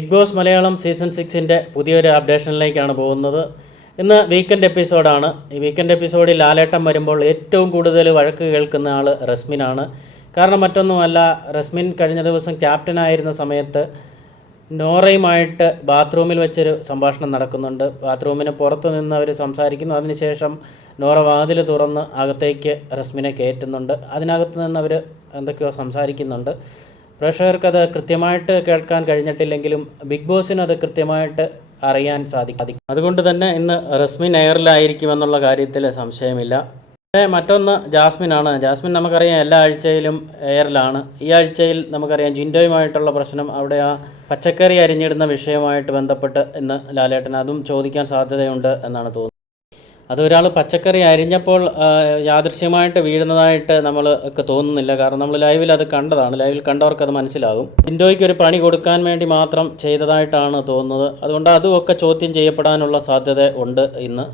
Big boss Malayalam season 6-ൻ്റെ പുതിയൊരു അപ്ഡേഷനിലേക്കാണ് പോകുന്നത്. ഇന്ന് വീക്കെൻഡ് എപ്പിസോഡാണ്. ഈ വീക്കെൻഡ് എപ്പിസോഡിൽ ലാലേട്ടൻ വരുമ്പോൾ ഏറ്റവും കൂടുതൽ വഴക്ക് കേൾക്കുന്ന ആൾ റസ്മിനാണ്. കാരണം മറ്റൊന്നുമല്ല, റസ്മിൻ കഴിഞ്ഞ ദിവസം ക്യാപ്റ്റനായിരുന്ന സമയത്ത് നോറയുമായിട്ട് ബാത്റൂമിൽ വെച്ചൊരു സംഭാഷണം നടക്കുന്നുണ്ട്. ബാത്റൂമിന് പുറത്ത് നിന്ന് അവർ സംസാരിക്കുന്നു. അതിനുശേഷം നോറ വാതിൽ തുറന്ന് അകത്തേക്ക് റസ്മിനെ കയറ്റുന്നുണ്ട്. അതിനകത്ത് നിന്ന് അവർ എന്തൊക്കെയോ സംസാരിക്കുന്നുണ്ട്. പ്രേക്ഷകർക്കത് കൃത്യമായിട്ട് കേൾക്കാൻ കഴിഞ്ഞിട്ടില്ലെങ്കിലും ബിഗ് ബോസിന് അത് കൃത്യമായിട്ട് അറിയാൻ സാധിക്കും. അതുകൊണ്ട് തന്നെ ഇന്ന് റസ്മിൻ എയറിലായിരിക്കുമെന്നുള്ള കാര്യത്തിൽ സംശയമില്ല. മറ്റൊന്ന് ജാസ്മിനാണ്. ജാസ്മിൻ നമുക്കറിയാം എല്ലാ ആഴ്ചയിലും എയറിലാണ്. ഈ ആഴ്ചയിൽ നമുക്കറിയാം ജിൻഡോയുമായിട്ടുള്ള പ്രശ്നം, അവിടെ ആ പച്ചക്കറി അരിഞ്ഞിടുന്ന വിഷയവുമായിട്ട് ബന്ധപ്പെട്ട് ഇന്ന് ലാലേട്ടൻ അതും ചോദിക്കാൻ സാധ്യതയുണ്ട് എന്നാണ് തോന്നുന്നത്. അതൊരാൾ പച്ചക്കറി അരിഞ്ഞപ്പോൾ യാദൃശ്യമായിട്ട് വീഴുന്നതായിട്ട് നമ്മൾ ഒക്കെ തോന്നുന്നില്ല. കാരണം നമ്മൾ ലൈവിൽ അത് കണ്ടതാണ്. ലൈവിൽ കണ്ടവർക്ക് അത് മനസ്സിലാകും. ജിൻഡോയ്ക്ക് ഒരു പണി കൊടുക്കാൻ വേണ്ടി മാത്രം ചെയ്തതായിട്ടാണ് തോന്നുന്നത്. അതുകൊണ്ട് അതുമൊക്കെ ചോദ്യം ചെയ്യപ്പെടാനുള്ള സാധ്യത ഉണ്ട് ഇന്ന്.